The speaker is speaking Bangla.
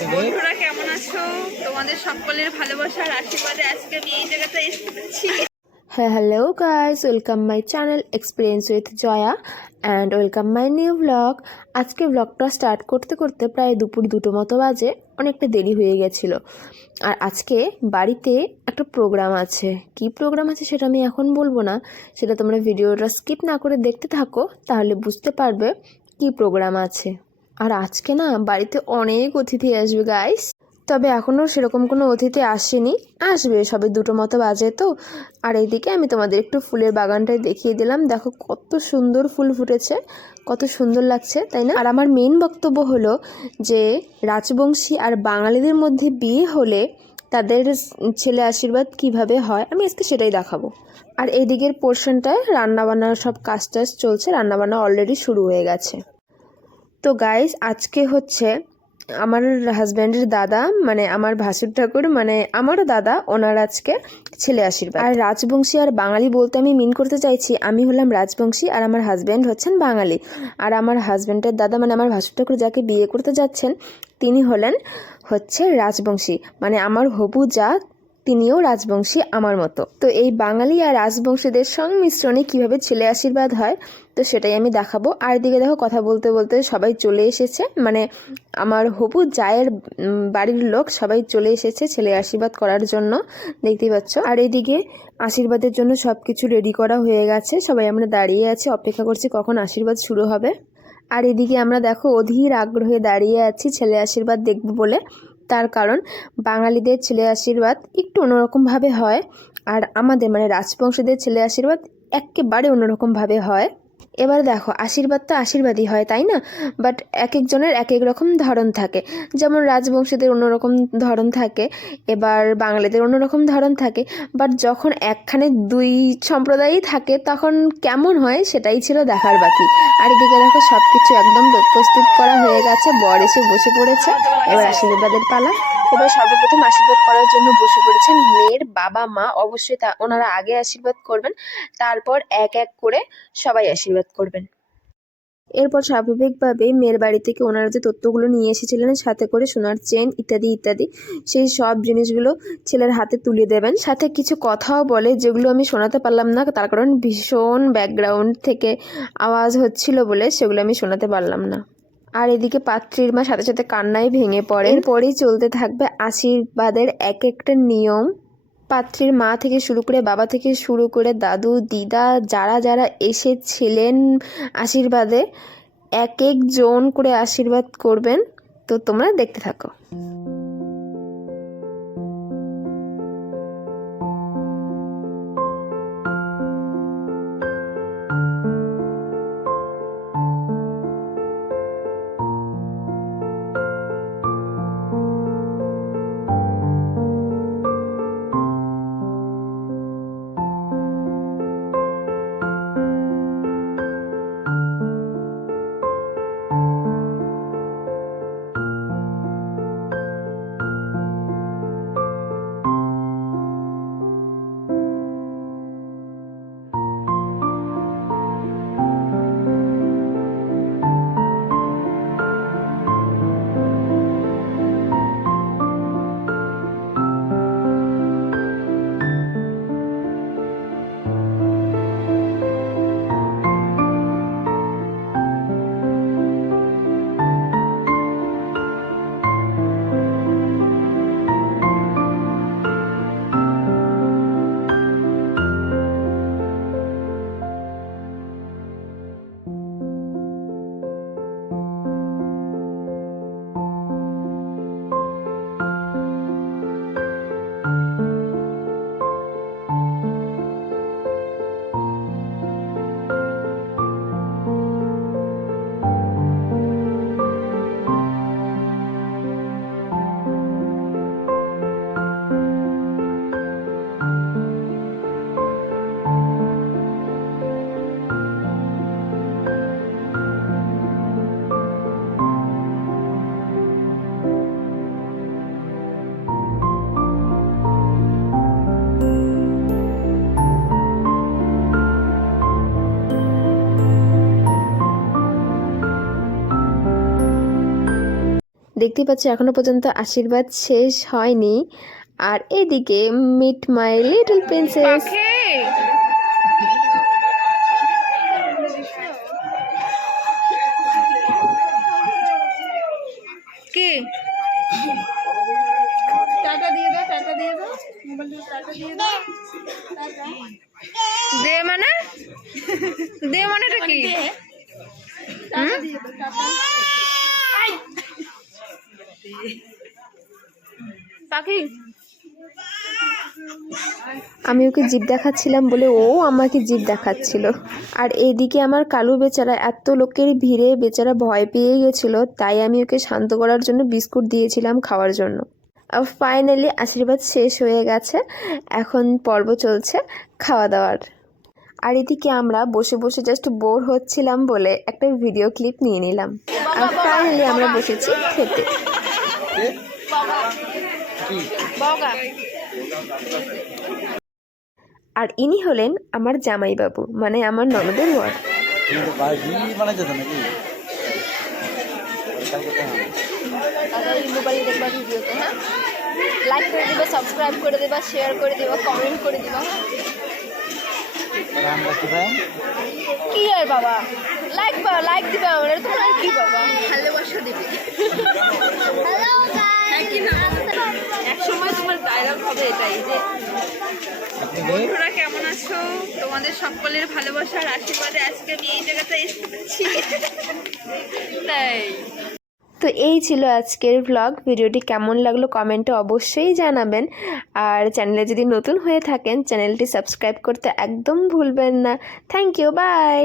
বন্ধুরা কেমন আছো? তোমাদের সকলের ভালোবাসার আশীর্বাদে আজকে আমি এই জায়গাতে এসেছি। Hello guys, welcome my channel Experience with Joya and welcome my new vlog. আজকে ব্লগটা স্টার্ট করতে করতে প্রায় দুপুর 2টো মতো বাজে, অনেকটা দেরি হয়ে গেছিলো। আর আজকে বাড়িতে একটা প্রোগ্রাম আছে। কি প্রোগ্রাম আছে সেটা আমি এখন বলবো না, সেটা তোমরা ভিডিওটা স্কিপ না করে দেখতে থাকো, তাহলে বুঝতে পারবে কি প্রোগ্রাম আছে। আর আজকে না বাড়িতে অনেক অতিথি আসবে গাইস, তবে এখনও সেরকম কোনো অতিথি আসেনি, আসবে, সবে 2টো মতো বাজে তো। আর এইদিকে আমি তোমাদের একটু ফুলের বাগানটাই দেখিয়ে দিলাম, দেখো কত সুন্দর ফুল ফুটেছে, কত সুন্দর লাগছে, তাই না? আর আমার মেন বক্তব্য হলো যে রাজবংশী আর বাঙালিদের মধ্যে বিয়ে হলে তাদের ছেলে আশীর্বাদ কিভাবে হয়, আমি আজকে সেটাই দেখাবো। আর এইদিকের পোর্শনটায় রান্নাবান্নার সব কাজ টাজ চলছে, রান্নাবান্না অলরেডি শুরু হয়ে গেছে। তো গাইস, আজকে হচ্ছে আমার হাজব্যান্ডের দাদা, মানে আমার ভাসুর ঠাকুর, মানে আমারও দাদা, ওনার আজকে ছেলে আশীর্বাদ। আর রাজবংশী আর বাঙালি বলতে আমি মিন করতে চাইছি, আমি হলাম রাজবংশী আর আমার হাজব্যান্ড হচ্ছেন বাঙালি। আর আমার হাজব্যান্ডের দাদা মানে আমার ভাসুর ঠাকুর যাকে বিয়ে করতে যাচ্ছেন তিনি হচ্ছে রাজবংশী, মানে আমার হবু যা, তিনিও রাজবংশী আমার মতো। তো এই বাঙালি আর রাজবংশীদের সংমিশ্রণে কিভাবে ছেলে আশীর্বাদ হয়, তো সেটাই আমি দেখাবো। আর এদিকে দেখো কথা বলতে বলতে সবাই চলে এসেছে, মানে আমার হবু জায়ের বাড়ির লোক সবাই চলে এসেছে ছেলে আশীর্বাদ করার জন্য, দেখতেই পাচ্ছ। আর এদিকে আশীর্বাদের জন্য সব কিছু রেডি করা হয়ে গেছে, সবাই আমরা দাঁড়িয়ে আছি, অপেক্ষা করছি কখন আশীর্বাদ শুরু হবে। আর এদিকে আমরা দেখো অধীর আগ্রহে দাঁড়িয়ে আছি ছেলে আশীর্বাদ দেখব বলে, তার কারণ বাঙালিদের ছেলে আশীর্বাদ একটু অন্যরকমভাবে হয়, আর আমাদের মানে রাজবংশীদের ছেলে আশীর্বাদ একেবারে অন্যরকমভাবে হয়। এবার দেখো আশীর্বাদ তো আশীর্বাদই হয়, তাই না? বাট এক একজনের এক এক রকম ধরন থাকে, যেমন রাজবংশীদের অন্যরকম ধরন থাকে, এবার বাঙালিদের অন্যরকম ধরন থাকে। বাট যখন একখানে দুই সম্প্রদায়ই থাকে তখন কেমন হয় সেটাই ছিল দেখার বাকি। আর এদিকে দেখো সব কিছু একদম প্রস্তুত করা হয়ে গেছে, বর এসে বসে পড়েছে, এবার আশীর্বাদের পালা। এবার সর্বপ্রথম আশীর্বাদ করার জন্য বসে পড়েছেন মেয়ের বাবা মা, অবশ্যই ওনারা আগে আশীর্বাদ করবেন, তারপর এক এক করে সবাই আশীর্বাদ করবেন। এরপর স্বাভাবিকভাবে মেয়ের বাড়ি থেকে ওনারা যে তথ্যগুলো নিয়ে এসেছিলেন সাথে করে, সোনার চেন ইত্যাদি ইত্যাদি, সেই সব জিনিসগুলো ছেলের হাতে তুলে দেবেন। সাথে কিছু কথাও বলে, যেগুলো আমি শোনাতে পারলাম না, তার কারণ ভীষণ ব্যাকগ্রাউন্ড থেকে আওয়াজ হচ্ছিল বলে সেগুলো আমি শোনাতে পারলাম না। আর এদিকে পাত্রীর মা সাথে সাথে কান্নায় ভেঙে পড়ে। এরপরেই চলতে থাকবে আশীর্বাদের এক একটা নিয়ম। পাত্রীর মা থেকে শুরু করে, বাবা থেকে শুরু করে, দাদু দিদা যারা যারা এসেছিলেন আশীর্বাদে, এক একজন করে আশীর্বাদ করবেন। তো তোমরা দেখতে থাকো। দেখতে পাচ্ছি এখনো পর্যন্ত আশীর্বাদ শেষ হয়নি। আর এদিকে মিট মাই লিটল প্রিন্সেস। কি টাটা দিয়ে দাও, টাটা দিয়ে দাও, মোবাইল টাটা দিয়ে দাও। দে মানে দে মানেটা কি? পাখি আমি ওকে জিভ দেখাচ্ছিলাম বলে ও আমাকে জিভ দেখাচ্ছিল। আর এইদিকে আমার কালু বেচারা এত লোকের ভিড়ে বেচারা ভয় পেয়ে গেছিলো, তাই আমি ওকে শান্ত করার জন্য বিস্কুট দিয়েছিলাম খাওয়ার জন্য। আর ফাইনালি আশীর্বাদ শেষ হয়ে গেছে, এখন পর্ব চলছে খাওয়া দাওয়ার। আর এদিকে আমরা বসে বসে জাস্ট বোর হচ্ছিলাম বলে একটা ভিডিও ক্লিপ নিয়ে নিলাম। আর ফাইনালি আমরা বসেছি খেতে। আর ইনি হলেন আমার জামাইবাবু, মানে আমার ননদের বর। মোবাইল দেখবা ভিডিওতে, হ্যাঁ লাইক করে দিবা, সাবস্ক্রাইব করে দিবা, শেয়ার করে দিবা, কমেন্ট করে দিবা। কি আর বাবা লাইক দিবা, আমরা তোমার আর কি বাবা ভালোবাসা দিবি। এক সময় তোমার ডায়লগ হবে এটাই যে বন্ধুরা কেমন আছো, তোমাদের সকলের ভালোবাসার আশীর্বাদে আজকে আমি এই জায়গাতে এসেছি। তাই তো এই ছিল আজকের ভ্লগ। ভিডিওটি কেমন লাগলো কমেন্টে অবশ্যই জানাবেন। আর চ্যানেলে যদি নতুন হয়ে থাকেন চ্যানেলটি সাবস্ক্রাইব করতে একদম ভুলবেন না। Thank you, by.